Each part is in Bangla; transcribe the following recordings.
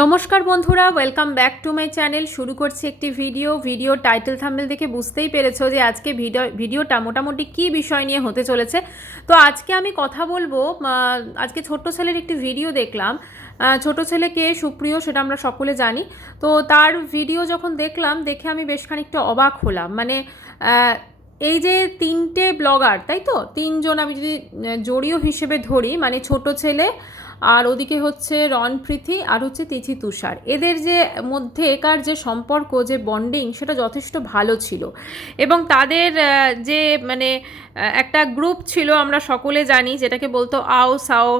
নমস্কার বন্ধুরা welcome back to my channel শুরু করছি একটি ভিডিও ভিডিও টাইটেল থাম্বেল দেখে বুঝতেই পেরেছ যে আজকে ভিডিও ভিডিওটা মোটামুটি কী বিষয় নিয়ে হতে চলেছে। তো আজকে আমি কথা বলব আজকে ছোট্ট ছেলের একটি ভিডিও দেখলাম। ছোট ছেলে কে? সুপ্রিয়, সেটা আমরা সকলে জানি। তো তার ভিডিও যখন দেখলাম, দেখে আমি বেশ খানিকটা অবাক হলাম। মানে এই যে তিনটে ব্লগার তাই তো? তিনজন আমি যদি জড়িও হিসেবে ধরি মানে ছোট ছেলে আর ওদিকে হচ্ছে রণপ্রীতি আর হচ্ছে তিথি, তুষার। এদের যে মধ্যে একার যে সম্পর্ক, যে বন্ডিং সেটা যথেষ্ট ভালো ছিল। এবং তাদের যে মানে একটা গ্রুপ ছিল, আমরা সকলে জানি, যেটাকে বলতো আও সাও,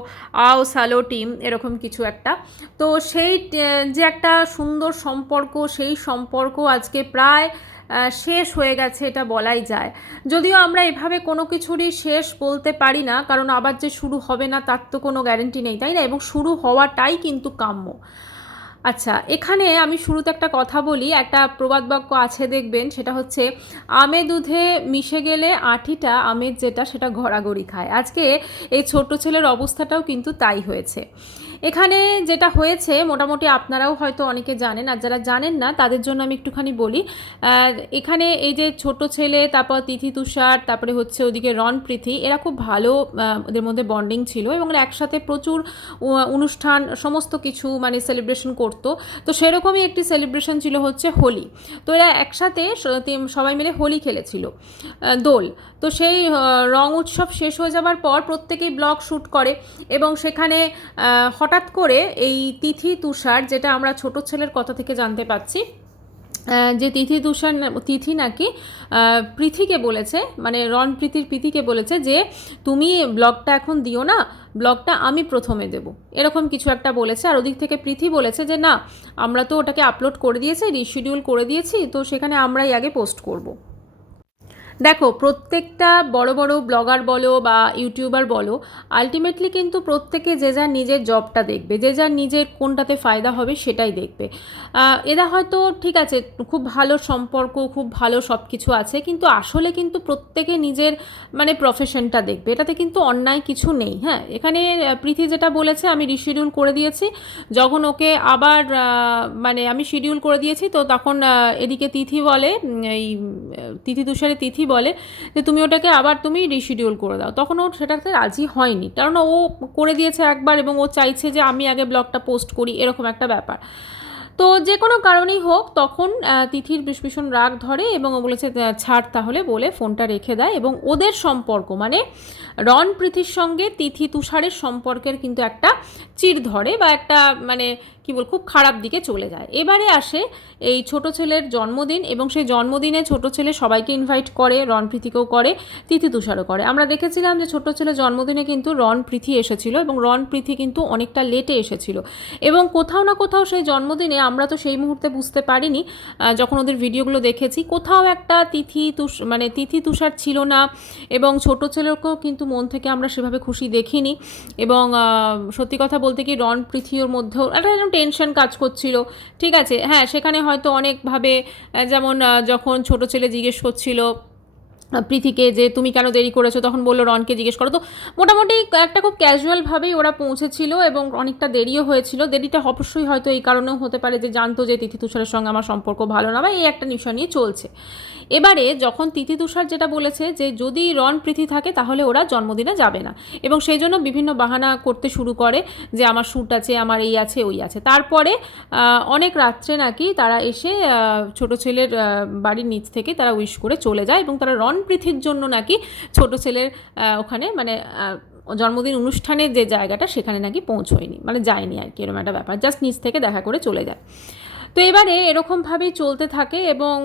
আও সালো টিম, এরকম কিছু একটা। তো সেই যে একটা সুন্দর সম্পর্ক, সেই সম্পর্ক আজকে প্রায় শেষ হয়ে গেছে, এটা বলাই যায়। যদিও আমরা এভাবে কোনো কিছুরই শেষ বলতে পারি না, কারণ আবার যে শুরু হবে না, তার তো কোনো গ্যারেন্টি নেই, তাই না? এবং শুরু হওয়াটাই কিন্তু কাম্য। আচ্ছা এখানে আমি শুরুতে একটা কথা বলি, একটা প্রবাদ বাক্য আছে দেখবেন, সেটা হচ্ছে আমে দুধে মিশে গেলে আঠিটা আমের যেটা, সেটা ঘোরাঘড়ি খায়। আজকে এই ছোট ছেলের অবস্থাটাও কিন্তু তাই হয়েছে। এখানে যেটা হয়েছে মোটামুটি আপনারাও হয়তো অনেকে জানেন আর যারা জানেন না তাদের জন্য আমি একটুখানি বলি। এখানে এই যে ছোট ছেলে তারপর তিথি তুষার তারপরে হচ্ছে ওদিকে রণ প্রীতি এরা খুব ভালো ওদের মধ্যে বন্ডিং ছিল এবং একসাথে প্রচুর অনুষ্ঠান সমস্ত কিছু মানে সেলিব্রেশন করতো। তো সেরকমই একটি সেলিব্রেশন ছিল হচ্ছে হোলি। তো এরা একসাথে সবাই মিলে হোলি খেলেছিল দোল। তো সেই রং উৎসব শেষ হয়ে যাবার পর প্রত্যেকেই ব্লগ শ্যুট করে এবং সেখানে আহ, হঠাৎ করে এই তিথি তুষার, যেটা আমরা ছোট ছেলের কথা থেকে জানতে পাচ্ছি যে তিথি তুষার তিথি নাকি পৃথিকে বলেছে মানে রণ প্রীতির প্রীতিকে বলেছে যে, তুমি ব্লগটা এখন দিও না, ব্লগটা আমি প্রথমে দেব এরকম কিছু একটা বলেছে আর ওদিক থেকে পৃথি বলেছে যে, না, আমরা তো ওটাকে আপলোড করে দিয়েছি রিশিডিউল করে দিয়েছি, তো সেখানে আমরাই আগে পোস্ট করব। দেখো, প্রত্যেকটা বড় বড় ব্লগার বলো বা ইউটিউবার বলো আলটিমেটলি কিন্তু প্রত্যেকে যে যার নিজের জবটা দেখবে, যে যার নিজের কোনটাতে ফায়দা হবে সেটাই দেখবে। এরা হয়তো ঠিক আছে, খুব ভালো সম্পর্ক, খুব ভালো সব কিছু আছে, কিন্তু আসলে কিন্তু প্রত্যেকে নিজের মানে প্রফেশনটা দেখবে। এটাতে কিন্তু অন্যায় কিছু নেই হ্যাঁ? এখানে প্রীতি যেটা বলেছে, আমি রিশিডিউল করে দিয়েছি। যখন ওকে আবার মানে আমি শিডিউল করে দিয়েছি, তো তখন এদিকে তিথি বলে এই, তিথি তুষারে তিথি বলে যে তুমি ওটাকে আবার তুমি রিশিডিউল করে দাও। তখন ও সেটাতে রাজি হয়নি। কারণ ও করে দিয়েছে একবার এবং ও চাইছে যে আমি আগে ব্লগটা পোস্ট করি, এরকম একটা ব্যাপার। তো যে কোনো কারণেই হোক তখন তিথির বেশ ভীষণ রাগ ধরে এবং ও বলেছে "আহ, ছাড় তাহলে বলে ফোনটা রেখে দেয় এবং ওদের সম্পর্ক মানে রণ প্রীতির সঙ্গে তিথি তুষারের সম্পর্কের কিন্তু একটা চির ধরে বা একটা মানে কি বল খুব খারাপ দিকে চলে যায়। এবারে আসে এই ছোট ছেলের জন্মদিন এবং সেই জন্মদিনে ছোট ছেলে সবাইকে ইনভাইট করে রণ প্রীতিকেও করে তিথি তুষারও করে। আমরা দেখেছিলাম যে ছোট ছেলের জন্মদিনে কিন্তু রণ প্রীতি এসেছিল এবং রণ প্রীতি কিন্তু অনেকটা লেটে এসেছিল এবং কোথাও না কোথাও সেই জন্মদিনে আমরা তো সেই মুহূর্তে বুঝতে পারিনি যখন ওদের ভিডিওগুলো দেখেছি। কোথাও একটা তিথি তুষ মানে তিথি তুষার ছিল না এবং ছোট ছেলেকেও কিন্তু মন থেকে আমরা সেভাবে খুশি দেখিনি এবং সত্যি কথা বলতে কি রন পৃথিবীর মধ্যেও একটা যেন টেনশন কাজ করছিল। ঠিক আছে হ্যাঁ সেখানে হয়তো অনেকভাবে যেমন যখন ছোট ছেলে জিজ্ঞেস করছিল প্রীতিকে যে তুমি কেন দেরি করেছ? তখন বলল, রনকে জিজ্ঞেস করো। তো মোটামুটি একটা খুব ক্যাজুয়ালভাবেই ওরা পৌঁছেছিল এবং অনেকটা দেরিও হয়েছিল। দেরিটা অবশ্যই হয়তো এই কারণেও হতে পারে যে জানতো যে তিথি তুষারের সঙ্গে আমার সম্পর্ক ভালো না বা এই একটা বিষয় নিয়ে চলছে। এবারে যখন তিথি তুষার যেটা বলেছে যে যদি রন প্রীতি থাকে তাহলে ওরা জন্মদিনে যাবে না। এবং সেই জন্য বিভিন্ন বাহানা করতে শুরু করে যে আমার শ্যুট আছে, আমার এই আছে, ওই আছে। তারপরে অনেক রাত্রে নাকি তারা এসে ছোট ছেলের বাড়ির নিচ থেকে তারা উইশ করে চলে যায় এবং তারা রন প্রীতির জন্য নাকি ছোট ছেলের ওখানে মানে জন্মদিন অনুষ্ঠানের যে জায়গাটা সেখানে নাকি পৌঁছয়নি। মানে যায়নি আর কি এরকম একটা ব্যাপার। জাস্ট নিচ থেকে দেখা করে চলে যায়। তো এবারে এরকমভাবেই চলতে থাকে এবং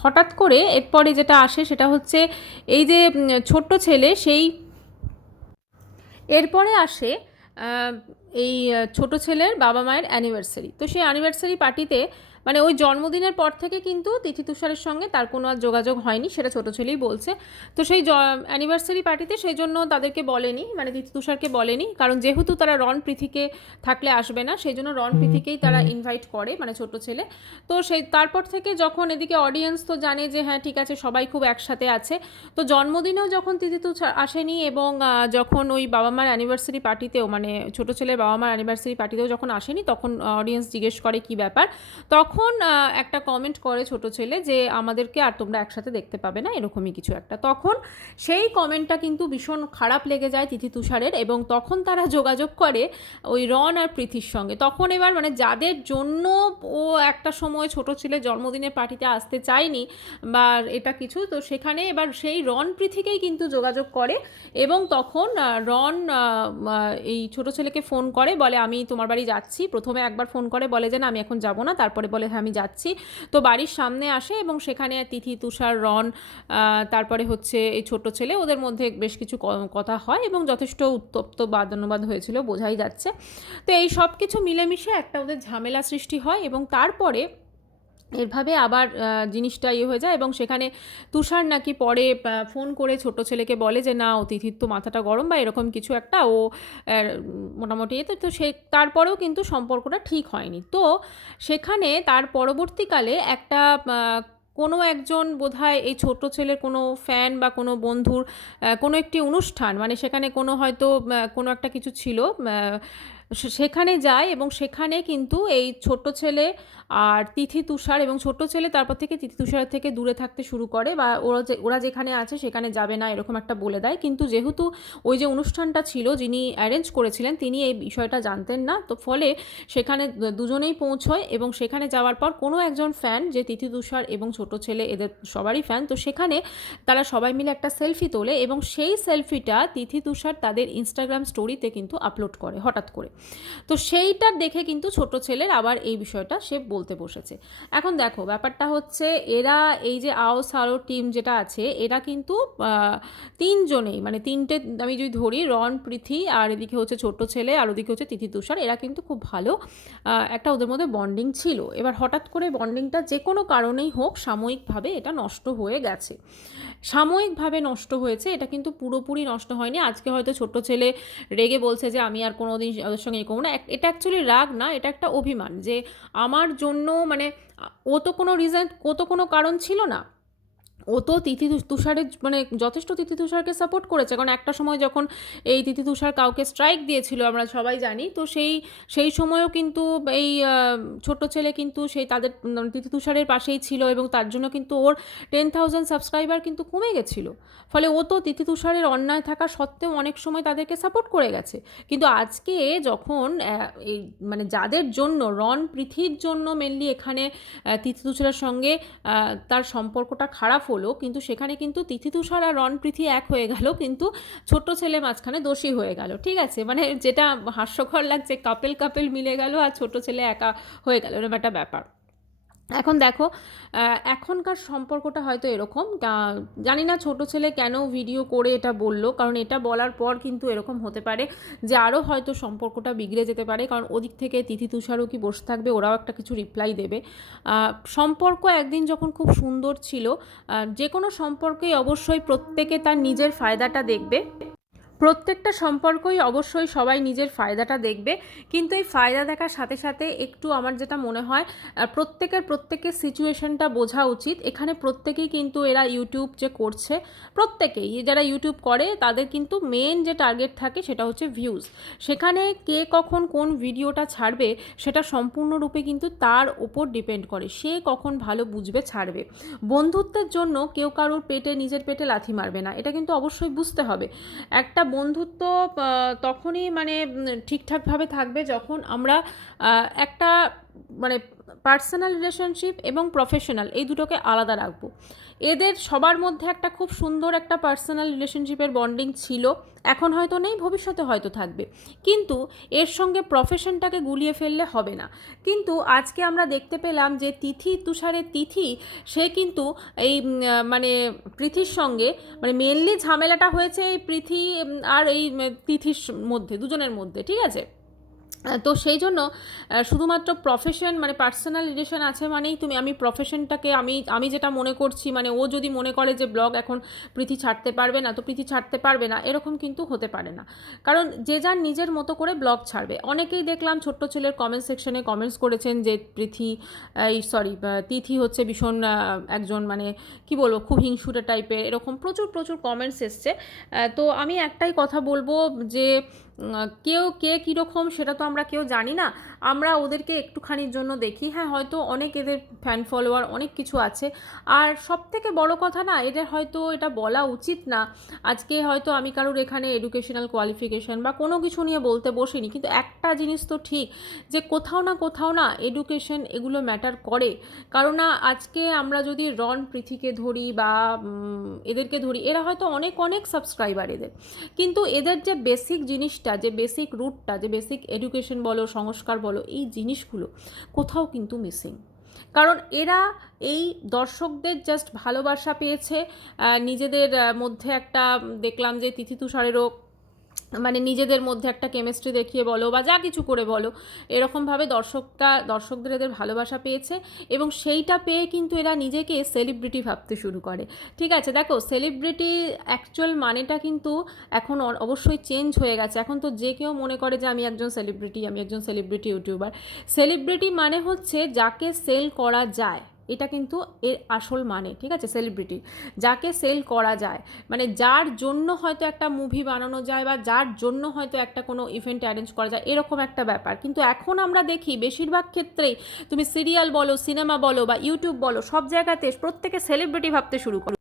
হঠাৎ করে এরপরে যেটা আসে সেটা হচ্ছে এই যে ছোট্ট ছেলে সেই এরপরে আসে এই ছোট ছেলের বাবা মায়ের অ্যানিভার্সারি তো সেই অ্যানিভার্সারি পার্টিতে মানে ওই জন্মদিনের পর থেকে কিন্তু তিথি তুষারের সঙ্গে তার কোনো আর যোগাযোগ হয়নি, সেটা ছোটো ছেলেই বলছে। তো সেই অ্যানিভার্সারি পার্টিতে সেই জন্য তাদেরকে বলেনি মানে তিথি তুষারকে বলেনি, কারণ যেহেতু তারা রন প্রীতিকে থাকলে আসবে না, সেই জন্য রন প্রীতিকেই তারা ইনভাইট করে মানে ছোট ছেলে। তো সেই, তারপর থেকে যখন এদিকে অডিয়েন্স তো জানে যে হ্যাঁ ঠিক আছে, সবাই খুব একসাথে আছে। তো জন্মদিনেও যখন তিথি তুষার আসেনি এবং যখন ওই বাবা মার অ্যানিভার্সারি পার্টিতেও মানে ছোট ছেলের বাবা মার অ্যানিভার্সারি পার্টিতেও যখন আসেনি, তখন অডিয়েন্স জিজ্ঞেস করে কি ব্যাপার, তখন আহ, একটা কমেন্ট করে ছোট ছেলে যে আমাদেরকে আর তোমরা একসাথে দেখতে পাবে না? এরকমই কিছু একটা। তখন সেই কমেন্টটা কিন্তু ভীষণ খারাপ লেগে যায় তিথি তুষারের এবং তখন তারা যোগাযোগ করে ওই রন আর প্রীতির সঙ্গে। তখন এবার মানে যাদের জন্য ও একটা সময় ছোট ছেলে জন্মদিনের পার্টিতে আসতে চায়নি বা এটা কিছু তো সেখানে এবার সেই রন পৃথিকেই কিন্তু যোগাযোগ করে এবং তখন রন এই ছোট ছেলেকে ফোন করে বলে আমি তোমার বাড়ি যাচ্ছি। প্রথমে একবার ফোন করে বলে যে না আমি এখন যাব না। তারপরে বলে হ্যাঁ আমি যাচ্ছি। তো বাড়ির সামনে আসে এবং সেখানে তিথি, তুষার রন তারপরে হচ্ছে এই ছোট ছেলে, ওদের মধ্যে বেশ কিছু কথা হয় এবং যথেষ্ট উত্তপ্ত বাদানুবাদ হয়েছিল, বোঝাই যাচ্ছে। তো এই সব কিছু মিলেমিশে একটা ওদের ঝামেলা সৃষ্টি হয় এবং তারপরে এভাবে আবার জিনিসটা ইয়ে হয়ে যায় এবং সেখানে তুষার নাকি পরে ফোন করে ছোট ছেলেকে বলে যে, না, অতিথির তো মাথাটা গরম বা এরকম কিছু একটা। ও মোটামুটি এতে তো সে, তারপরেও কিন্তু সম্পর্কটা ঠিক হয়নি। তো সেখানে তার পরবর্তীকালে একটা কোনো একজন বোধহয় এই ছোট ছেলের কোনো ফ্যান বা কোনো বন্ধুর কোনো একটি অনুষ্ঠান মানে সেখানে কোনো হয়তো কোনো একটা কিছু ছিল সেখানে যায় এবং সেখানে কিন্তু এই ছোট ছেলে আর তিথি তুষার এবং ছোট ছেলে তারপর থেকে তিথি তুষারের থেকে দূরে থাকতে শুরু করে বা ওরা যে, ওরা যেখানে আছে সেখানে যাবে না এরকম একটা বলে দেয়। কিন্তু যেহেতু ওই যে অনুষ্ঠানটা ছিল যিনি অ্যারেঞ্জ করেছিলেন, তিনি এই বিষয়টা জানতেন না। তো ফলে সেখানে দুজনেই পৌঁছয় এবং সেখানে যাওয়ার পর কোনো একজন ফ্যান যে তিথি তুষার এবং ছোট ছেলে এদের সবারই ফ্যান তো সেখানে তারা সবাই মিলে একটা সেলফি তোলে এবং সেই সেলফিটা তিথি তুষার তাদের ইনস্টাগ্রাম স্টোরিতে কিন্তু আপলোড করে হঠাৎ করে। তো সেইটার দেখে কিন্তু ছোট ছেলের আবার এই বিষয়টা সে বলতে বসেছে। এখন দেখো, ব্যাপারটা হচ্ছে এরা এই যে আও সারো টিম যেটা আছে, এরা কিন্তু তিনজনেই মানে তিনটে আমি যদি ধরি, রন, পৃথি আর এদিকে হচ্ছে ছোট ছেলে আর ওদিকে হচ্ছে তিথি তুষার, এরা কিন্তু খুব ভালো একটা ওদের মধ্যে বন্ডিং ছিল। এবার হঠাৎ করে বন্ডিংটা যে কোনো কারণেই হোক, সাময়িকভাবে এটা নষ্ট হয়ে গেছে। সাময়িকভাবে নষ্ট হয়েছে, এটা কিন্তু পুরোপুরি নষ্ট হয়নি। আজকে হয়তো ছোট ছেলে রেগে বলছে যে, আমি আর কোনো দিন ওদের সঙ্গে এ করব না। এটা অ্যাকচুয়ালি রাগ না, এটা একটা অভিমান যে, আমার জন্য মানে ও তো কোনো রিজন ও তো কোনো কারণ ছিল না। ও তো তিথি তুষারের মানে যথেষ্ট তিথি তুষারকে সাপোর্ট করেছে। কারণ একটা সময় যখন এই তিথি তুষার কাউকে স্ট্রাইক দিয়েছিল আমরা সবাই জানি তো সেই সেই সময়ও কিন্তু এই ছোট ছেলে কিন্তু সেই তাদের উম, তিথি তুষারের পাশেই ছিল এবং তার জন্য কিন্তু ওর টেন থাউজেন্ড সাবস্ক্রাইবার কিন্তু কমে গেছিল। ফলে ও তো তিথি তুষারের অন্যায় থাকা সত্ত্বেও অনেক সময় তাদেরকে সাপোর্ট করে গেছে। কিন্তু আজকে যখন এই মানে যাদের জন্য রন পৃথির জন্য মেনলি এখানে তিথি তুষারের সঙ্গে তার সম্পর্কটা খারাপ হলো কিন্তু সেখানে কিন্তু তিথি তুষার আর রন পৃথি এক হয়ে গেল, কিন্তু ছোট্ট ছেলে মাঝখানে দোষী হয়ে গেল, ঠিক আছে? মানে যেটা হাস্যকর লাগছে, কাপেল কাপেল মিলে গেল আর ছোট ছেলে একা হয়ে গেল, এরকম একটা ব্যাপার। এখন দেখো এখনকার সম্পর্কটা হয়তো এরকম। জানি না ছোট ছেলে কেন ভিডিও করে এটা বলল, কারণ এটা বলার পর কিন্তু এরকম হতে পারে যে আরও হয়তো সম্পর্কটা বিগড়ে যেতে পারে। কারণ ওদিক থেকে তিথি তুষারও কি বসে থাকবে, ওরাও একটা কিছু রিপ্লাই দেবে। সম্পর্ক একদিন যখন খুব সুন্দর ছিল যে কোনো সম্পর্কেই অবশ্যই প্রত্যেকে তার নিজের ফায়দাটা দেখবে। প্রত্যেকটা সম্পর্কই অবশ্যই সবাই নিজের ফায়দাটা দেখবে। কিন্তু এই ফায়দা দেখার সাথে সাথে একটু আমার যেটা মনে হয় প্রত্যেকের প্রত্যেকের সিচুয়েশনটা বোঝা উচিত। এখানে প্রত্যেকেই কিন্তু এরা ইউটিউব যে করছে, প্রত্যেকেই যারা ইউটিউব করে, তাদের কিন্তু মেন যে টার্গেট থাকে সেটা হচ্ছে ভিউজ সেখানে কে কখন কোন ভিডিওটা ছাড়বে, সেটা সম্পূর্ণরূপে কিন্তু তার ওপর ডিপেন্ড করে। সে কখন ভালো বুঝবে, ছাড়বে। বন্ধুত্বের জন্য কেউ কারোর পেটে নিজের পেটে লাথি মারবে না। এটা কিন্তু অবশ্যই বুঝতে হবে। একটা বন্ধুত্ব তখনই মানে ঠিকঠাকভাবে থাকবে যখন আমরা একটা মানে পার্সোনাল রিলেশনশিপ এবং প্রফেশনাল এই দুটোকে আলাদা রাখব। এদের সবার মধ্যে একটা খুব সুন্দর একটা পার্সোনাল রিলেশনশিপের বন্ডিং ছিল। এখন হয়তো নেই, ভবিষ্যতে হয়তো থাকবে। কিন্তু এর সঙ্গে প্রফেশনটাকে গুলিয়ে ফেললে হবে না। কিন্তু আজকে আমরা দেখতে পেলাম যে তিথি, তুষারের তিথি, সে কিন্তু এই মানে পৃথির সঙ্গে মানে মেনলি ঝামেলাটা হয়েছে এই পৃথি আর এই তিথির মধ্যে, দুজনের মধ্যে, ঠিক আছে? তো সেই জন্য শুধুমাত্র প্রফেশন মানে পার্সোনাল রিলেশন আছে মানেই তুমি, আমি প্রফেশনটাকে আমি আমি যেটা মনে করছি মানে ও যদি মনে করে যে ব্লগ এখন পৃথি ছাড়তে পারবে না, তো পৃথি ছাড়তে পারবে না, এরকম কিন্তু হতে পারে না। কারণ যে যার নিজের মতো করে ব্লগ ছাড়বে। অনেকেই দেখলাম ছোট্ট ছেলের কমেন্ট সেকশনে কমেন্টস করেছেন যে পৃথি এই সরি তিথি হচ্ছে ভীষণ একজন মানে কি বলব, খুব হিংসুটে টাইপের এরকম প্রচুর প্রচুর কমেন্টস এসছে। তো আমি একটাই কথা বলব যে কেউ কে কীরকম সেটা তো আমরা কেউ জানি না। আমরা ওদেরকে একটুখানির জন্য দেখি। হ্যাঁ হয়তো অনেক এদের ফ্যান ফলোয়ার অনেক কিছু আছে। আর সব থেকে বড় কথা না, এদের হয়তো এটা বলা উচিত না। আজকে হয়তো আমি কারোর এখানে এডুকেশনাল কোয়ালিফিকেশন বা কোনো কিছু নিয়ে বলতে বসিনি, কিন্তু একটা জিনিস তো ঠিক, যে কোথাও না কোথাও না এডুকেশন এগুলো ম্যাটার করে। কারণ না আজকে আমরা যদি রন পৃথিকে ধরি বা এদেরকে ধরি, এরা হয়তো অনেক অনেক সাবস্ক্রাইবার এদের। কিন্তু এদের যে বেসিক জিনিসটা, যে বেসিক রুটটা যে বেসিক এডুকেশন বলো, সংস্কার বলো এই জিনিসগুলো কোথাও কিন্তু মিসিং কারণ এরা এই দর্শকদের জাস্ট ভালোবাসা পেয়েছে নিজেদের মধ্যে একটা দেখলাম যে তিথি তুষারেরও মানে নিজেদের মধ্যে একটা কেমিস্ট্রি দেখিয়ে বলো বা যা কিছু করে বলো। এরকমভাবে দর্শকটা, দর্শকদের এদের ভালোবাসা পেয়েছে এবং সেইটা পেয়ে কিন্তু এরা নিজেকে সেলিব্রিটি ভাবতে শুরু করে। ঠিক আছে, দেখো সেলিব্রিটি অ্যাকচুয়াল মানেটা কিন্তু এখন অবশ্যই চেঞ্জ হয়ে গেছে। এখন তো যে কেউ মনে করে যে আমি একজন সেলিব্রিটি আমি একজন সেলিব্রিটি ইউটিউবার সেলিব্রিটি মানে হচ্ছে যাকে সেল করা যায়। এটা কিন্তু এর আসল মানে ঠিক আছে? সেলিব্রিটি যাকে সেল করা যায়। মানে যার জন্য হয়তো একটা মুভি বানানো যায় বা যার জন্য হয়তো একটা কোনো ইভেন্ট অ্যারেঞ্জ করা যায়, এরকম একটা ব্যাপার। কিন্তু এখন আমরা দেখি বেশিরভাগ ক্ষেত্রেই তুমি সিরিয়াল বলো সিনেমা বলো বা ইউটিউব বলো, সব জায়গাতে প্রত্যেকে সেলিব্রিটি ভাবতে শুরু করো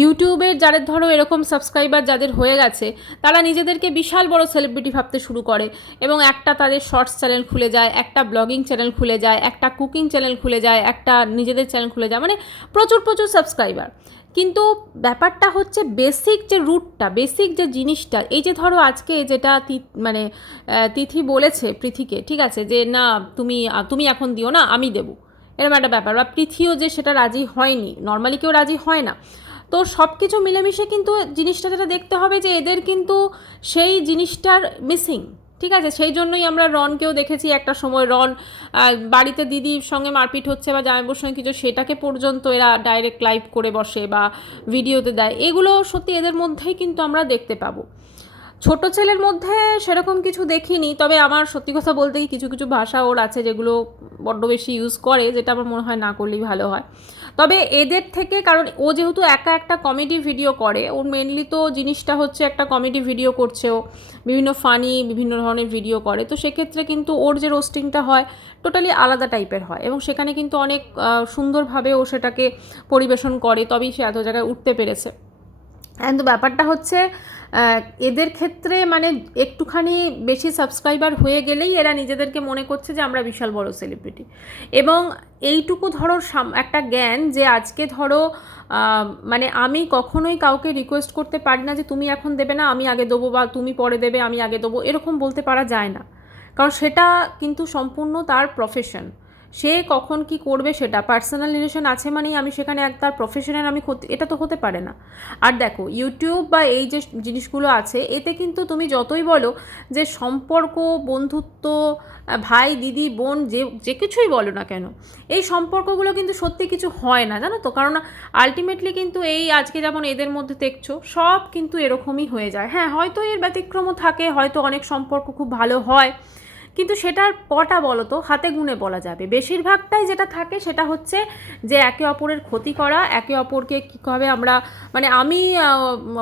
ইউটিউবের যাদের ধরো এরকম সাবস্ক্রাইবার যাদের হয়ে গেছে, তারা নিজেদেরকে বিশাল বড় সেলিব্রিটি ভাবতে শুরু করে এবং একটা তাদের শর্টস চ্যানেল খুলে যায়, একটা ব্লগিং চ্যানেল খুলে যায়, একটা কুকিং চ্যানেল খুলে যায়, একটা নিজেদের চ্যানেল খুলে যায় মানে প্রচুর প্রচুর সাবস্ক্রাইবার কিন্তু ব্যাপারটা হচ্ছে বেসিক যে রুটটা বেসিক যে জিনিসটা, এই যে ধরো আজকে যেটা মানে তিথি বলেছে পৃথিকে, ঠিক আছে? যে না, তুমি তুমি এখন দিও না, আমি দেবো। এরকম একটা ব্যাপার। বা পৃথিও যে সেটা রাজি হয়নি নর্মালি কেউ রাজি হয় না। তো সব কিছু মিলেমিশে কিন্তু জিনিসটা যেটা দেখতে হবে যে এদের কিন্তু সেই জিনিসটার মিসিং ঠিক আছে? সেই জন্যই আমরা রনকেও দেখেছি একটা সময় রন বাড়িতে দিদির সঙ্গে মারপিট হচ্ছে বা জামাইবুর সঙ্গে কিছু, সেটাকে পর্যন্ত এরা ডাইরেক্ট লাইভ করে বসে বা ভিডিওতে দেয়। এগুলো সত্যি এদের মধ্যেই কিন্তু আমরা দেখতে পাবো। ছোট ছেলের মধ্যে সেরকম কিছু দেখিনি, তবে আমার সত্যি কথা বলতে কিছু কিছু ভাষা ওর আছে যেগুলো বড্ড বেশি ইউজ করে, যেটা আমার মনে হয় না করলেই ভালো হয়। তবে এদের থেকে, কারণ ও যেহেতু একা একটা কমেডি ভিডিও করে, ওর মেনলি তো জিনিসটা হচ্ছে একটা কমেডি ভিডিও করছে ও। বিভিন্ন ফানি বিভিন্ন ধরনের ভিডিও করে। তো সেক্ষেত্রে কিন্তু ওর যে রোস্টিংটা হয় টোটালি আলাদা টাইপের হয়। এবং সেখানে কিন্তু অনেক সুন্দরভাবে ও সেটাকে পরিবেশন করে, তবেই সে এত জায়গায় উঠতে পেরেছে। কিন্তু ব্যাপারটা হচ্ছে এদের ক্ষেত্রে মানে একটুখানি বেশি সাবস্ক্রাইবার হয়ে গেলেই এরা নিজেদেরকে মনে করছে যে আমরা বিশাল বড় সেলিব্রিটি এবং এইটুকু ধরো একটা জ্ঞান যে আজকে ধরো মানে আমি কখনোই কাউকে রিকোয়েস্ট করতে পারি না যে তুমি এখন দেবে না, আমি আগে দেবো বা তুমি পরে দেবে, আমি আগে দেবো, এরকম বলতে পারা যায় না। কারণ সেটা কিন্তু সম্পূর্ণ তার প্রফেশন সে কখন কি করবে সেটা পার্সোনাল রিলেশন আছে মানেই আমি সেখানে এক তার প্রফেশনের আমি এটা তো হতে পারে না। আর দেখো ইউটিউব বা এই যে জিনিসগুলো আছে, এতে কিন্তু তুমি যতই বলো যে সম্পর্ক, বন্ধুত্ব, ভাই, দিদি, বোন, যে যে কিছুই বলো না কেন, এই সম্পর্কগুলো কিন্তু সত্যি কিছু হয় না, জানো তো? কারণ আলটিমেটলি কিন্তু এই আজকে যেমন এদের মধ্যে দেখছ, সব কিন্তু এরকমই হয়ে যায়। হ্যাঁ হয়তো এর ব্যতিক্রমও থাকে, হয়তো অনেক সম্পর্ক খুব ভালো হয় কিন্তু সেটার কটা বলো তো, হাতে গুনে বলা যাবে। বেশিরভাগটাই যেটা থাকে সেটা হচ্ছে যে একে অপরের ক্ষতি করা, একে অপরকে কীভাবে আমরা মানে আমি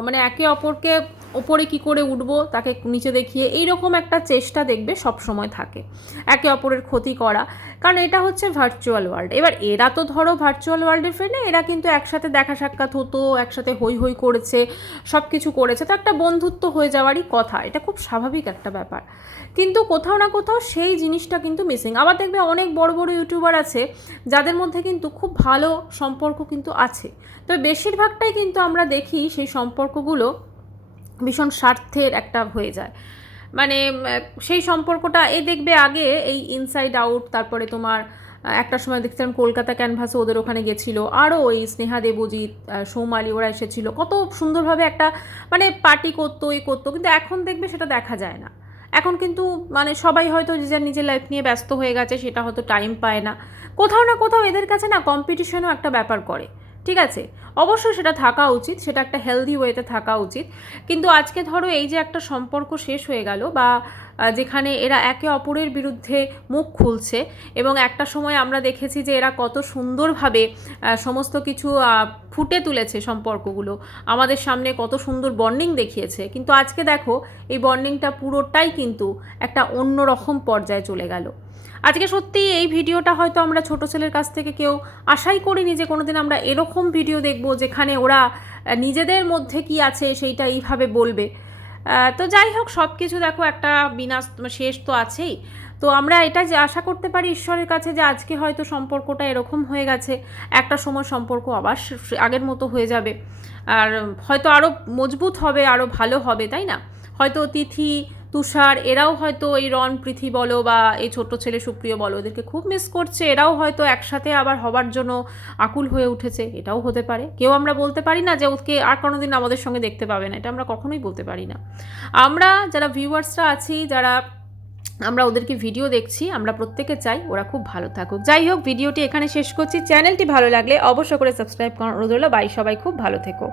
মানে একে অপরকে ওপরে কি করে উঠবো, তাকে নিচে দেখিয়ে এইরকম একটা চেষ্টা দেখবে সব সময় থাকে। একে অপরের ক্ষতি করা। কারণ এটা হচ্ছে ভার্চুয়াল ওয়ার্ল্ড এবার এরা তো ধরো ভার্চুয়াল ওয়ার্ল্ডের ফ্রেন্ডে এরা কিন্তু একসাথে দেখা সাক্ষাৎ হতো, একসাথে হই হই করেছে সব কিছু করেছে। তো একটা বন্ধুত্ব হয়ে যাওয়ারই কথা। এটা খুব স্বাভাবিক একটা ব্যাপার। কিন্তু কোথাও না কোথাও সেই জিনিসটা কিন্তু মিসিং আবার দেখবে অনেক বড় বড় ইউটিউবার আছে, যাদের মধ্যে কিন্তু খুব ভালো সম্পর্ক কিন্তু আছে। তবে বেশিরভাগটাই কিন্তু আমরা দেখি সেই সম্পর্কগুলো ভীষণ স্বার্থের একটা হয়ে যায়। মানে সেই সম্পর্কটা এ দেখবে আগে এই ইনসাইড আউট তারপরে তোমার একটা সময় দেখছিলাম কলকাতা ক্যানভাসে ওদের ওখানে গেছিল। আরও ওই স্নেহা দেবজিৎ সৌমালি ওরা এসেছিল। কত সুন্দরভাবে একটা মানে পার্টি করতো এই করতো, কিন্তু এখন দেখবে সেটা দেখা যায় না। এখন কিন্তু মানে সবাই হয়তো যে যার নিজের লাইফ নিয়ে ব্যস্ত হয়ে গেছে, সেটা হয়তো টাইম পায় না। কোথাও না কোথাও এদের কাছে না কম্পিটিশনও একটা ব্যাপার করে। ঠিক আছে? অবশ্যই সেটা থাকা উচিত, সেটা একটা হেলদি ওয়েতে থাকা উচিত। কিন্তু আজকে ধরো এই যে একটা সম্পর্ক শেষ হয়ে গেল বা যেখানে এরা একে অপরের বিরুদ্ধে মুখ খুলছে এবং একটা সময় আমরা দেখেছি যে এরা কত সুন্দরভাবে সমস্ত কিছু ফুটে তুলেছে সম্পর্কগুলো। আমাদের সামনে কত সুন্দর বর্নিং দেখিয়েছে। কিন্তু আজকে দেখো, এই বর্নিংটা পুরোটাই কিন্তু একটা অন্যরকম পর্যায়ে চলে গেল। আজকে সত্যি এই ভিডিওটা হয়তো আমরা ছোট ছেলের কাছ থেকে কেউ আশাই করিনি যে কোনোদিন আমরা এরকম ভিডিও দেখব যেখানে ওরা নিজেদের মধ্যে কি আছে সেইটা এইভাবে বলবে। তো যাই হোক সব কিছু দেখো, একটা বিনাশ, শেষ তো আছেই। তো আমরা এটা যে আশা করতে পারি ঈশ্বরের কাছে যে আজকে হয়তো সম্পর্কটা এরকম হয়ে গেছে, একটা সময় সম্পর্ক আবার আগের মতো হয়ে যাবে। আর হয়তো আরও মজবুত হবে আরও ভালো হবে, তাই না? হয়তো তিথি তুষার, এরাও হয়তো এই রন পৃথি বলো বা এই ছোট্ট ছেলে সুপ্রিয় বলো, ওদেরকে খুব মিস করছে। এরাও হয়তো একসাথে আবার হবার জন্য আকুল হয়ে উঠেছে। এটাও হতে পারে। কেউ আমরা বলতে পারি না যে ওকে আর কোনোদিন আমাদের সঙ্গে দেখতে পাবে না। এটা আমরা কখনোই বলতে পারি না। আমরা যারা ভিউয়ার্সরা আছি, যারা আমরা ওদেরকে ভিডিও দেখছি, আমরা প্রত্যেকে চাই ওরা খুব ভালো থাকুক। যাই হোক, ভিডিওটি এখানে শেষ করছি। চ্যানেলটি ভালো লাগলে অবশ্য করে সাবস্ক্রাইব অনুরোধ রইল, বাই, সবাই খুব ভালো থেকো।